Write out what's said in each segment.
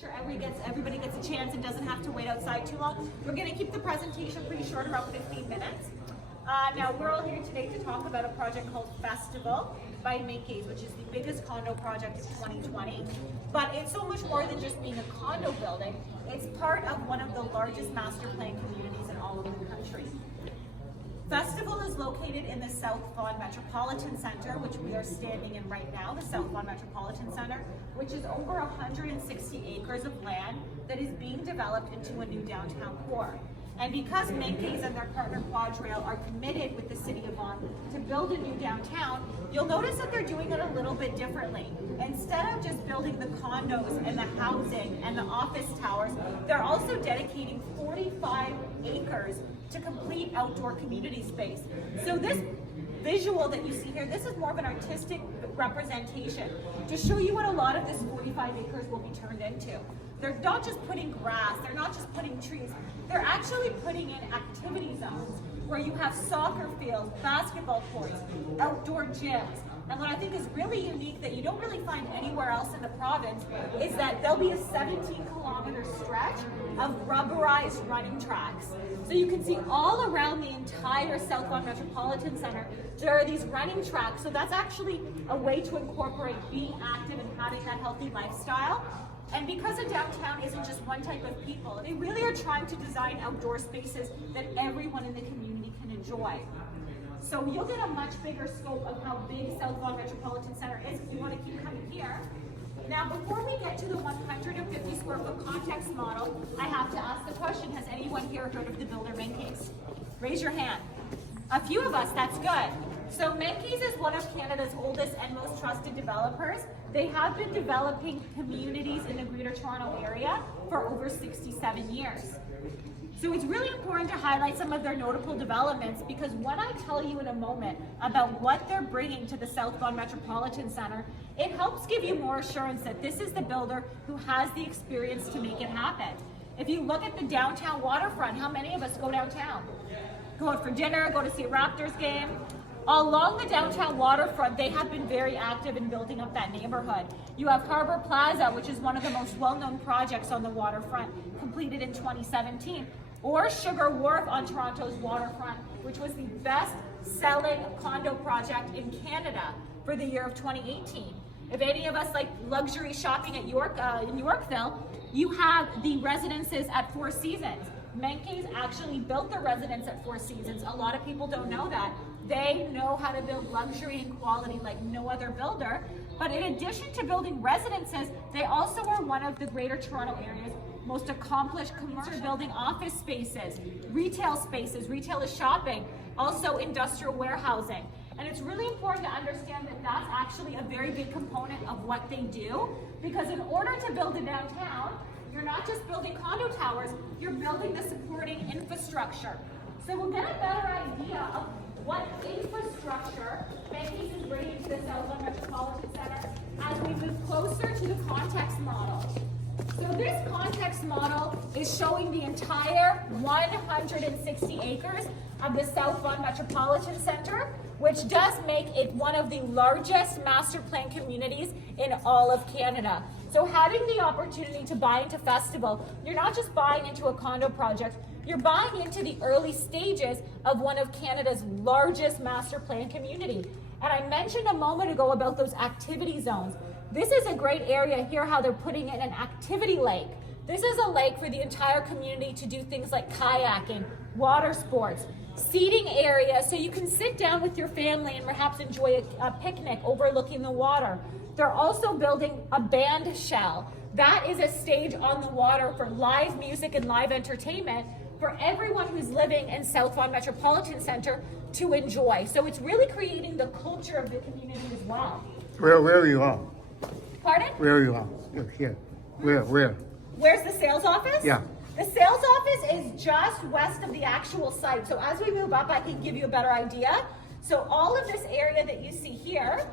sure everybody gets a chance and doesn't have to wait outside too long. We're going to keep the presentation pretty short, about 15 minutes. Now, we're all here today to talk about a project called Festival by Menkes, which is the biggest condo project of 2020. But it's so much more than just being a condo building. It's part of one of the largest master plan communities in all of the country. Festival is located in the South Vaughan Metropolitan Center, which we are standing in right now, the South Vaughan Metropolitan Center, which is over 160 acres of land that is being developed into a new downtown core. And because Menkes and their partner Quadrail are committed with the City of Vaughan to build a new downtown, you'll notice that they're doing it a little bit differently. Instead of just building the condos and the housing and the office towers, they're also dedicating 45 acres to complete outdoor community space. So this visual that you see here, this is more of an artistic representation to show you what a lot of this 45 acres will be turned into. They're not just putting grass, they're not just putting trees, they're actually putting in activity zones where you have soccer fields, basketball courts, outdoor gyms. And what I think is really unique that you don't really find anywhere else in the province is that there'll be a 17-kilometer stretch of rubberized running tracks. So you can see all around the entire South Vaughan Metropolitan Center, there are these running tracks. So that's actually a way to incorporate being active and having that healthy lifestyle. And because a downtown isn't just one type of people, they really are trying to design outdoor spaces that everyone in the community can enjoy. So you'll get a much bigger scope of how big South Vaughan Metropolitan Center is if you want to keep coming here. Now, before we get to the 150 square foot context model, I have to ask the question, has anyone here heard of the builder Menkes? Raise your hand. A few of us, that's good. So Menkes is one of Canada's oldest and most trusted developers. They have been developing communities in the Greater Toronto Area for over 67 years. So it's really important to highlight some of their notable developments, because when I tell you in a moment about what they're bringing to the South Vaughan Metropolitan Center, it helps give you more assurance that this is the builder who has the experience to make it happen. If you look at the downtown waterfront, how many of us go downtown? Go out for dinner, go to see a Raptors game. Along the downtown waterfront, they have been very active in building up that neighborhood. You have Harbour Plaza, which is one of the most well-known projects on the waterfront, completed in 2017. Or Sugar Wharf on Toronto's waterfront, which was the best-selling condo project in Canada for the year of 2018. If any of us like luxury shopping at in Yorkville, you have the residences at Four Seasons. Menkes actually built the residence at Four Seasons. A lot of people don't know that. They know how to build luxury and quality like no other builder. But in addition to building residences, they also are one of the Greater Toronto Area's most accomplished commercial building office spaces, retail is shopping, also industrial warehousing. And it's really important to understand that that's actually a very big component of what they do, because in order to build a downtown, you're not just building condo towers, you're building the supporting infrastructure. So we'll get a better idea of what infrastructure Menkes is bringing to the South Vaughan Metropolitan Center as we move closer to the context model. So this context model is showing the entire 160 acres of the South Vaughan Metropolitan Center, which does make it one of the largest master plan communities in all of Canada. So having the opportunity to buy into Festival, you're not just buying into a condo project, you're buying into the early stages of one of Canada's largest master plan community. And I mentioned a moment ago about those activity zones. This is a great area here, how they're putting in an activity lake. This is a lake for the entire community to do things like kayaking, water sports, seating area so you can sit down with your family and perhaps enjoy a picnic overlooking the water. They're also building a band shell. That is a stage on the water for live music and live entertainment for everyone who's living in South Vaughan Metropolitan Center to enjoy. So it's really creating the culture of the community as well. Where are you on? Pardon? Where are you on? Here. Where? Where's the sales office? Yeah. The sales office is just west of the actual site. So as we move up, I can give you a better idea. So all of this area that you see here,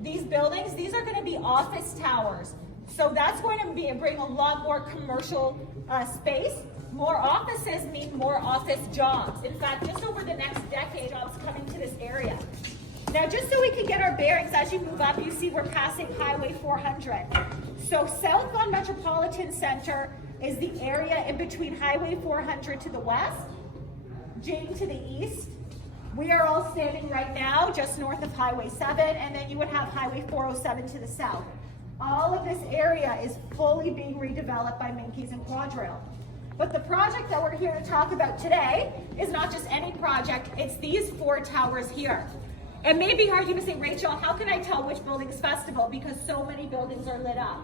these buildings, these are going to be office towers. So that's going to bring a lot more commercial space. More offices mean more office jobs. In fact, just over the next decade, jobs coming to this area. Now, just so we can get our bearings, as you move up, you see we're passing Highway 400. So South Vaughan Metropolitan Center is the area in between Highway 400 to the west, Jane to the east. We are all standing right now just north of Highway 7, and then you would have Highway 407 to the south. All of this area is fully being redeveloped by Menkes and Quadrille. But the project that we're here to talk about today is not just any project, it's these 4 towers here. It may be hard for you to say, Rachel, how can I tell which building is Festival? Because so many buildings are lit up.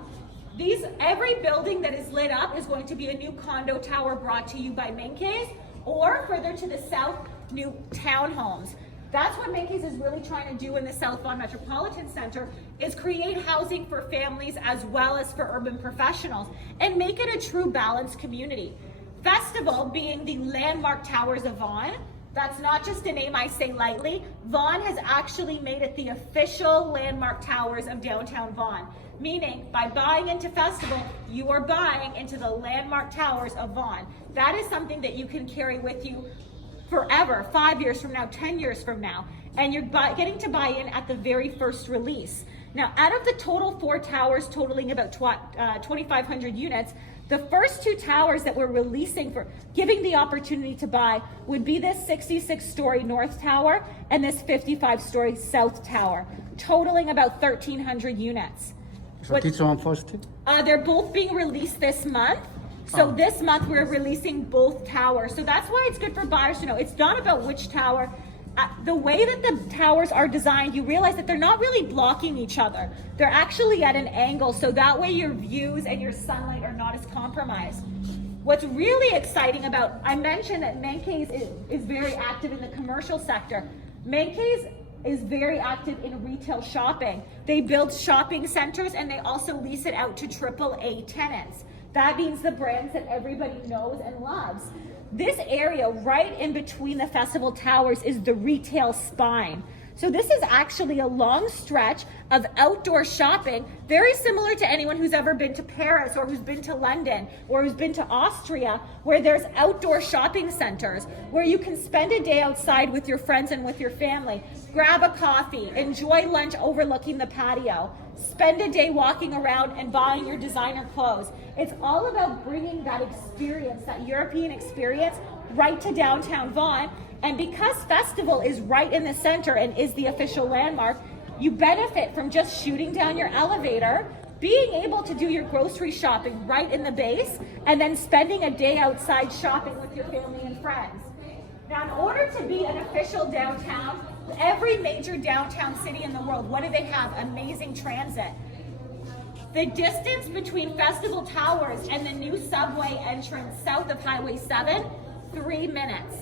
Every building that is lit up is going to be a new condo tower brought to you by Menkes, or further to the south, new townhomes. That's what Menkes is really trying to do in the South Vaughan Metropolitan Center, is create housing for families as well as for urban professionals and make it a true balanced community. Festival being the landmark towers of Vaughan, that's not just a name I say lightly. Vaughan has actually made it the official landmark towers of downtown Vaughan, meaning by buying into Festival, you are buying into the landmark towers of Vaughan. That is something that you can carry with you forever, 5 years from now, 10 years from now, and you're getting to buy in at the very first release. Now, out of the total 4 towers totaling about 2,500 units, the first 2 towers that we're releasing for giving the opportunity to buy would be this 66-story North Tower and this 55-story South Tower, totaling about 1,300 units. So this one first? They're both being released this month. So this month we're releasing both towers. So that's why it's good for buyers to know. It's not about which tower. The way that the towers are designed, you realize that they're not really blocking each other. They're actually at an angle, so that way your views and your sunlight are not as compromised. What's really exciting about, I mentioned that Menkes is very active in the commercial sector. Menkes is very active in retail shopping. They build shopping centers and they also lease it out to AAA tenants. That means the brands that everybody knows and loves. This area right in between the Festival Towers is the retail spine. So this is actually a long stretch of outdoor shopping, very similar to anyone who's ever been to Paris or who's been to London or who's been to Austria, where there's outdoor shopping centers where you can spend a day outside with your friends and with your family, grab a coffee, enjoy lunch overlooking the patio, spend a day walking around and buying your designer clothes. It's all about bringing that experience, that European experience, right to downtown Vaughan. And because Festival is right in the center and is the official landmark, you benefit from just shooting down your elevator, being able to do your grocery shopping right in the base, and then spending a day outside shopping with your family and friends. Now, in order to be an official downtown, every major downtown city in the world, what do they have? Amazing transit. The distance between Festival Towers and the new subway entrance south of Highway 7, 3 minutes.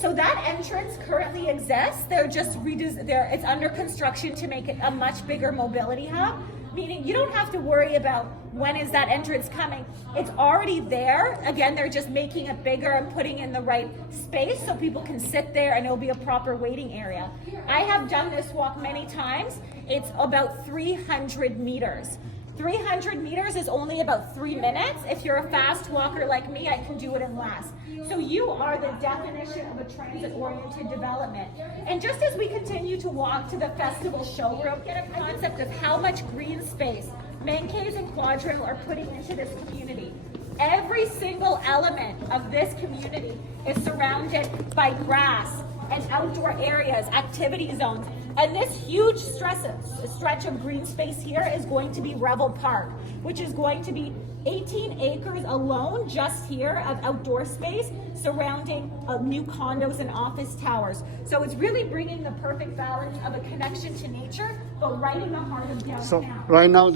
So that entrance currently exists. It's under construction to make it a much bigger mobility hub, meaning you don't have to worry about when is that entrance coming. It's already there. Again, they're just making it bigger and putting in the right space so people can sit there and it'll be a proper waiting area. I have done this walk many times. It's about 300 meters. 300 meters is only about 3 minutes. If you're a fast walker like me, I can do it in less. So you are the definition of a transit-oriented development. And just as we continue to walk to the Festival showroom, get a concept of how much green space Menkes and Quadrille are putting into this community. Every single element of this community is surrounded by grass and outdoor areas, activity zones. And this huge stretch of green space here is going to be Revel Park, which is going to be 18 acres alone just here of outdoor space surrounding new condos and office towers. So it's really bringing the perfect balance of a connection to nature, but right in the heart of downtown. So right now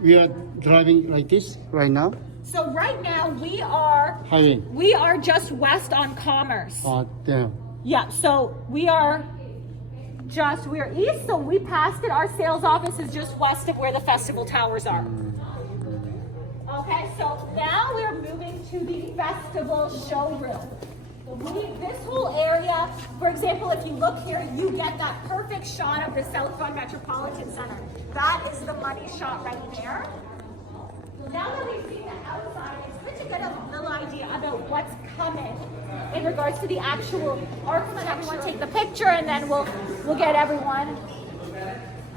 we are driving like this right now? So right now we are Highway. We are just west on Commerce. There. Yeah, so we are east, so we passed it. Our sales office is just west of where the Festival Towers are. Okay, so now we're moving to the Festival showroom. This whole area, for example, if you look here, you get that perfect shot of the South Vaughan Metropolitan Center. That is the money shot right there. Now that we've seen the outside, it's good to get a little idea about what's coming in regards to the actual architecture. Let everyone take the picture, and then we'll get everyone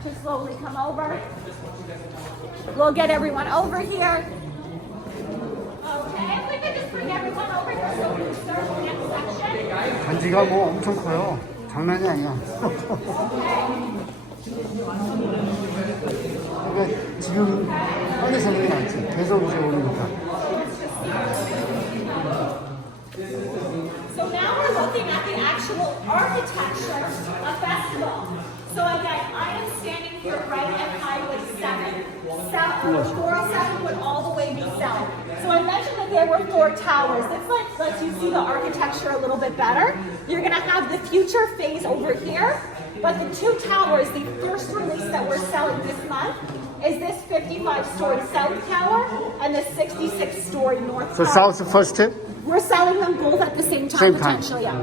to slowly come over. We'll get everyone over here. Okay, if we could just bring everyone over here so we can start the next section. 단지가 뭐 엄청 커요. 장난이 아니야. 그러니까 지금 빨리 사는 게 낫지. 계속 이제 오니까. So now we're looking at the actual architecture of festival. So again, I am standing here right at Highway 7. 407 would all the way be south. So I mentioned that there were 4 towers. This lets you see the architecture a little bit better. You're going to have the future phase over here. But the 2 towers, the first release that we're selling this month is this 55-story south tower and the 66-story north So tower. south first. We're selling them both at the same time, Same time. potentially, yeah.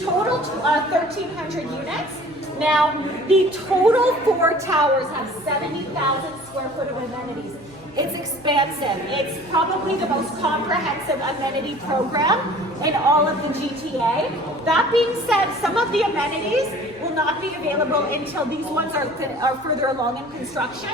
Total 1,300 units. Now, the total 4 towers have 70,000 square foot of amenities. It's expansive. It's probably the most comprehensive amenity program in all of the GTA. That being said, some of the amenities will not be available until these ones are further along in construction.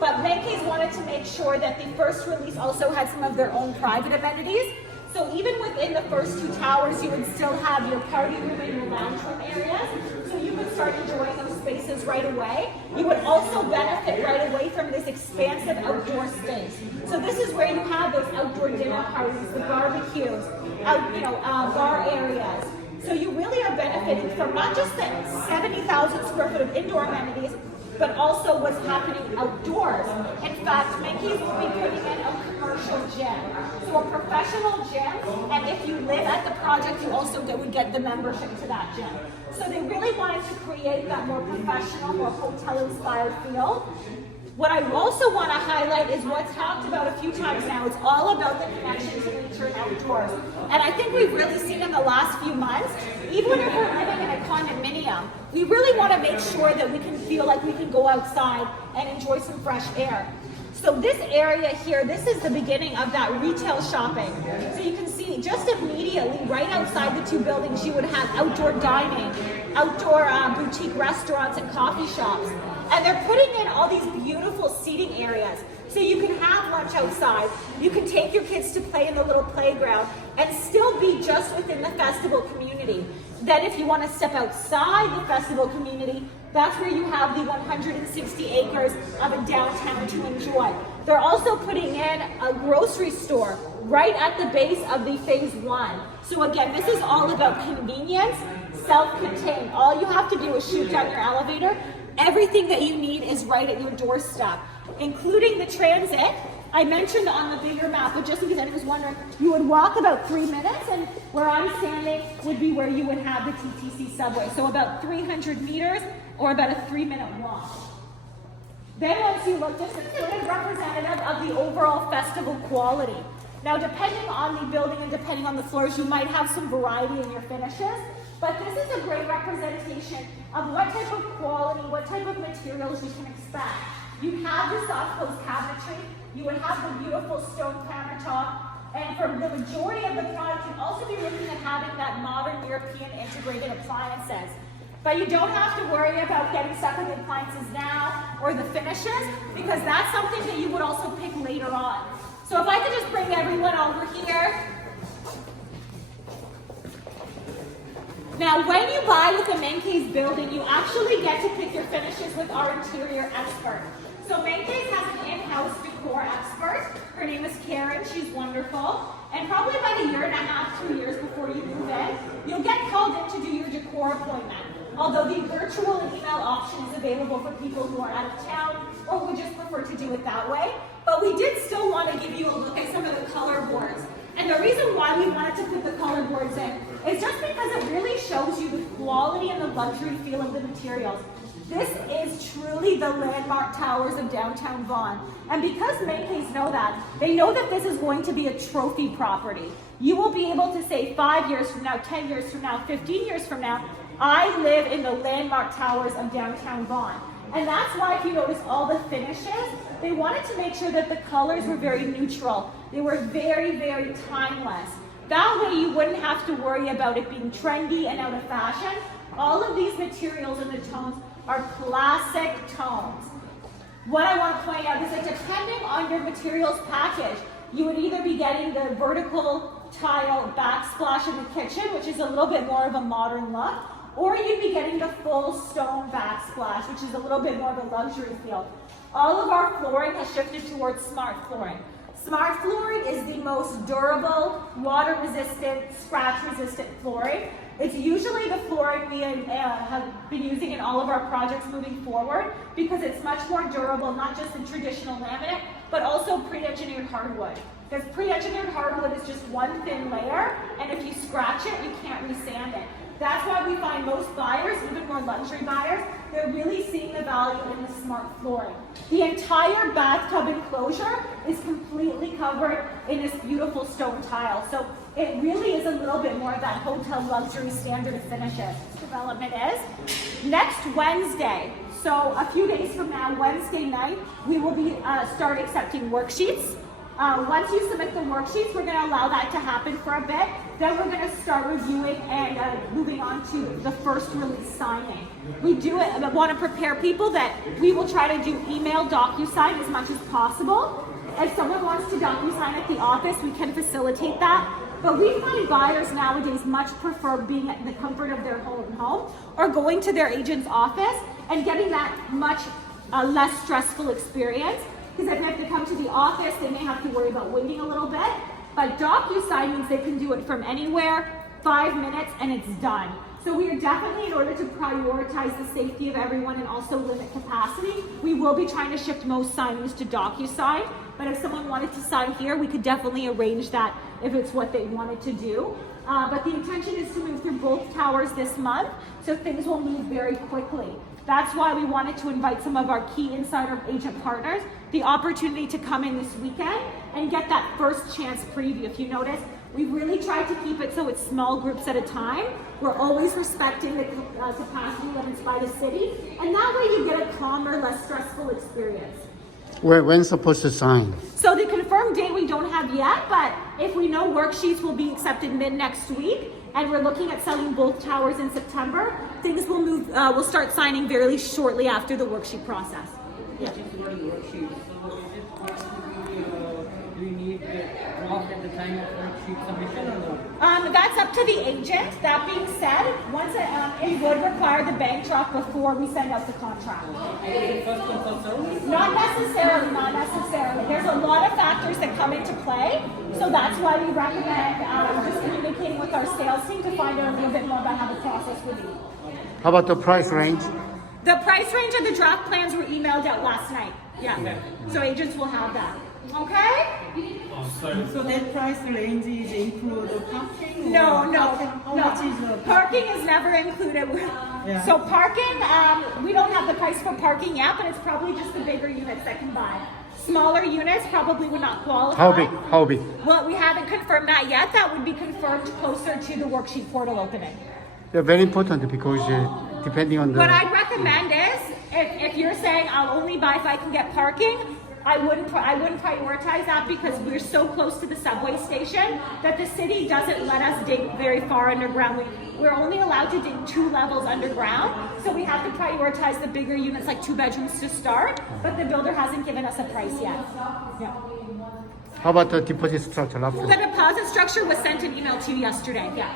But Menkes wanted to make sure that the first release also had some of their own private amenities. So even within the first 2 towers, you would still have your party room and your lounge room areas. So you could start enjoying those spaces right away. You would also benefit right away from this expansive outdoor space. So this is where you have those outdoor dinner parties, the barbecues, bar areas. So you really are benefiting from not just the 70,000 square foot of indoor amenities, but also what's happening outdoors. In fact, Menkes will be putting in a commercial gym. So a professional gym, and if you live at the project, you also would get the membership to that gym. So they really wanted to create that more professional, more hotel-inspired feel. What I also want to highlight is what's talked about a few times now. It's all about the connection to nature and outdoors. And I think we've really seen in the last few months, even if we're living in a condominium, we really want to make sure that we can feel like we can go outside and enjoy some fresh air. So this area here, this is the beginning of that retail shopping. So you can see just immediately right outside the 2 buildings, you would have outdoor dining, outdoor boutique restaurants and coffee shops. And they're putting in all these beautiful seating areas. So you can have lunch outside. You can take your kids to play in the little playground and still be just within the festival community. Then if you want to step outside the festival community, that's where you have the 160 acres of a downtown to enjoy. They're also putting in a grocery store right at the base of the phase 1. So again, this is all about convenience, self-contained. All you have to do is shoot down your elevator. Everything that you need is right at your doorstep, including the transit. I mentioned on the bigger map, but just in case anyone's wondering, you would walk about 3 minutes, and where I'm standing would be where you would have the TTC subway. So about 300 meters or about a 3-minute walk. Then once you look, this is representative of the overall festival quality. Now, depending on the building and depending on the floors, you might have some variety in your finishes. But this is a great representation of what type of quality, what type of materials you can expect. You have the soft close cabinetry, you would have the beautiful stone countertop, and for the majority of the product, you'd also be looking at having that modern European integrated appliances. But you don't have to worry about getting stuck with the appliances now or the finishes, because that's something that you would also pick later on. So if I could just bring everyone over here. Now, when you buy with the Menkes building, you actually get to pick your finishes with our interior expert. So Menkes has an in-house decor expert. Her name is Karen. She's wonderful. And probably about 1.5 to 2 years before you move in, you'll get called in to do your decor appointment. Although the virtual and email option is available for people who are out of town or would just prefer to do it that way. But we did still want to give you a look at some of the color boards. And the reason why we wanted to put the color boards in is just because it really shows you the quality and the luxury feel of the materials. This is truly the landmark towers of downtown Vaughan. And because Menkes know that, they know that this is going to be a trophy property. You will be able to say 5 years from now, 10 years from now, 15 years from now, I live in the landmark towers of downtown Vaughan. And that's why, if you notice all the finishes, they wanted to make sure that the colors were very neutral. They were very, very timeless. That way you wouldn't have to worry about it being trendy and out of fashion. All of these materials and the tones are classic tones. What I want to point out is that depending on your materials package, you would either be getting the vertical tile backsplash in the kitchen, which is a little bit more of a modern look, or you'd be getting the full stone backsplash, which is a little bit more of a luxury feel. All of our flooring has shifted towards smart flooring. Smart flooring is the most durable, water-resistant, scratch-resistant flooring. It's usually the flooring we have been using in all of our projects moving forward because it's much more durable, not just in traditional laminate, but also pre-engineered hardwood. Because pre-engineered hardwood is just one thin layer, and if you scratch it, you can't resand it. That's why we find most buyers, even more luxury buyers, they're really seeing the value in the smart flooring. The entire bathtub enclosure is completely covered in this beautiful stone tile. So it really is a little bit more of that hotel luxury standard of finishes. Development is next Wednesday. So a few days from now, Wednesday night, we will be start accepting worksheets. Once you submit the worksheets, we're going to allow that to happen for a bit. Then we're going to start reviewing and moving on to the first release signing. We want to prepare people that we will try to do email DocuSign as much as possible. If someone wants to DocuSign at the office, we can facilitate that. But we find buyers nowadays much prefer being at the comfort of their home or going to their agent's office and getting that much less stressful experience. Because if they have to come to the office, they may have to worry about waiting a little bit. But DocuSign means they can do it from anywhere, 5 minutes, and it's done. So we are definitely, in order to prioritize the safety of everyone and also limit capacity, we will be trying to shift most signings to DocuSign. But if someone wanted to sign here, we could definitely arrange that if it's what they wanted to do. But the intention is to move through both towers this month, so things will move very quickly. That's why we wanted to invite some of our key insider agent partners the opportunity to come in this weekend and get that first chance preview. If you notice, we really tried to keep it so it's small groups at a time. We're always respecting the capacity limits by the city, and that way you get a calmer, less stressful experience. When's supposed to sign? So the confirmed date we don't have yet, but if we know worksheets will be accepted mid next week, and we're looking at selling both towers in September, things will move. We'll start signing very shortly after the worksheet process. Yeah. Do you need a draft at the time of worksheet submission or no? That's up to the agent. That being said, once it would require the bank draft before we send out the contract. Is it first come, first served? Not necessarily, not necessarily. There's a lot of factors that come into play, so that's why we recommend just communicating with our sales team to find out a little bit more about how the process would be. How about the price range? The price range of the draft plans were emailed out last night. Yeah, so agents will have that. Okay? So that price range is include parking? No, no, How much is the parking is never included. Yeah. So parking, we don't have the price for parking yet, but it's probably just the bigger units that can buy. Smaller units probably would not qualify. How big? How big? Well, we haven't confirmed that yet. That would be confirmed closer to the worksheet portal opening. They're very important because depending on the... What I'd recommend is, if you're saying I'll only buy if I can get parking, I wouldn't prioritize that because we're so close to the subway station that the city doesn't let us dig very far underground. We're only allowed to dig 2 levels underground, so we have to prioritize the bigger units like 2 bedrooms to start, but the builder hasn't given us a price yet. Yeah. How about the deposit structure after? The deposit structure was sent an email to you yesterday, yeah.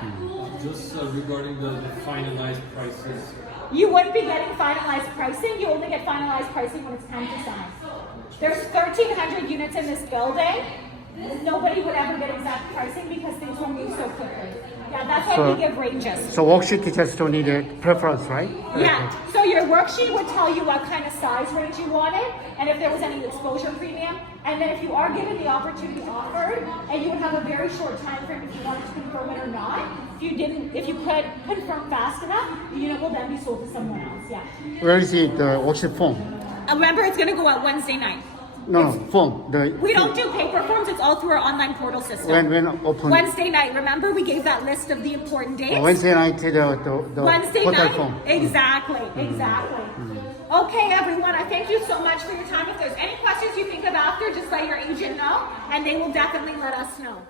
Just regarding the finalized prices. You wouldn't be getting finalized pricing, you only get finalized pricing when it's time to sign. There's 1,300 units in this building. Nobody would ever get exact pricing because things will move so quickly. Yeah, that's why we give ranges. So worksheet teachers don't need a preference, right? Yeah, so your worksheet would tell you what kind of size range you wanted and if there was any exposure premium. And then if you are given the opportunity offered, and you would have a very short time frame if you wanted to confirm it or not. If you could confirm fast enough, the unit will then be sold to someone else, yeah. Where is it, the worksheet form? Remember, it's gonna go out Wednesday night. No, form. We don't do paper forms, it's all through our online portal system. When open? Wednesday night, remember we gave that list of the important dates? Wednesday night, the Wednesday portal night? form. Exactly. Okay, everyone, I thank you so much for your time. If there's any questions you think of after, just let your agent know, and they will definitely let us know.